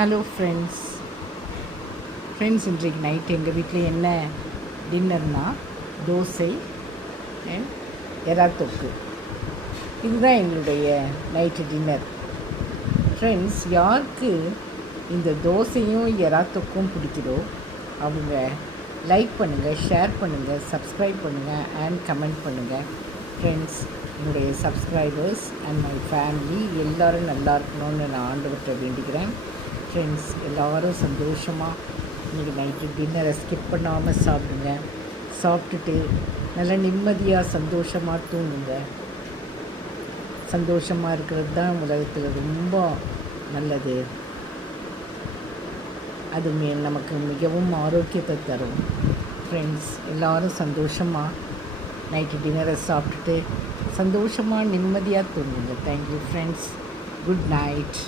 Hello friends. இன்றைக்கு night எங்கள் வீட்டில் என்ன டின்னர்னால் தோசை அண்ட் எறா தொக்கு. இதுதான் எங்களுடைய நைட்டு டின்னர். ஃப்ரெண்ட்ஸ், யாருக்கு இந்த தோசையும் எறா தொக்கும் பிடிக்குதோ அவங்க லைக் பண்ணுங்கள், ஷேர் பண்ணுங்கள், சப்ஸ்கிரைப் பண்ணுங்கள் அண்ட் கமெண்ட் பண்ணுங்கள். ஃப்ரெண்ட்ஸ், என்னுடைய சப்ஸ்கிரைபர்ஸ் அண்ட் மை ஃபேமிலி எல்லோரும் நல்லா இருக்கணும்னு நான் ஆண்டவர்கிட்ட வேண்டிக்கிறேன். ஃப்ரெண்ட்ஸ், எல்லோரும் சந்தோஷமாக இன்றைக்கி நைட்டு டின்னரை ஸ்கிப் பண்ணாமல் சாப்பிடுங்க. சாப்பிட்டுட்டு நல்லா நிம்மதியாக சந்தோஷமாக தூங்குங்க. சந்தோஷமாக இருக்கிறது தான் உலகத்தில் ரொம்ப நல்லது. அது நமக்கு மிகவும் ஆரோக்கியத்தை தரும். ஃப்ரெண்ட்ஸ், எல்லோரும் சந்தோஷமாக நைட்டு டின்னரை சாப்பிட்டுட்டு சந்தோஷமாக நிம்மதியாக தூங்குங்க. Thank you friends. Good night.